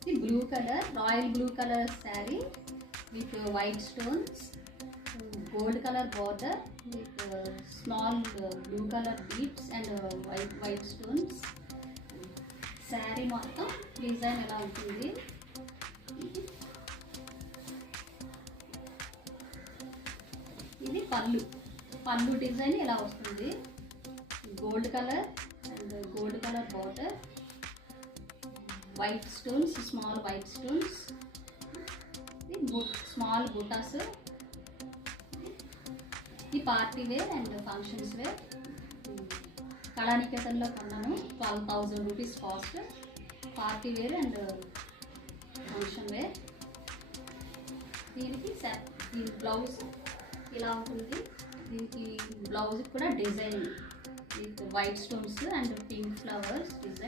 ఇది blue colour, royal blue colour sari with white stones, gold color border with small blue color beads and white stones. Sari మొత్తం design ఎలా ఉంటుంది. ఇది పళ్ళు design ఎలా వస్తుంది. Gold colour and gold colour border, white stones, small white stones, small బుటాస్. ఇది party wear and functions wear. కళానికేతన్లో కొన్నాను, 12,000 rupees cost. Party wear and function wear. దీనికి బ్లౌజ్ ఇలా ఉంటుంది. దీనికి బ్లౌజ్ కూడా design with white stones and pink flowers design.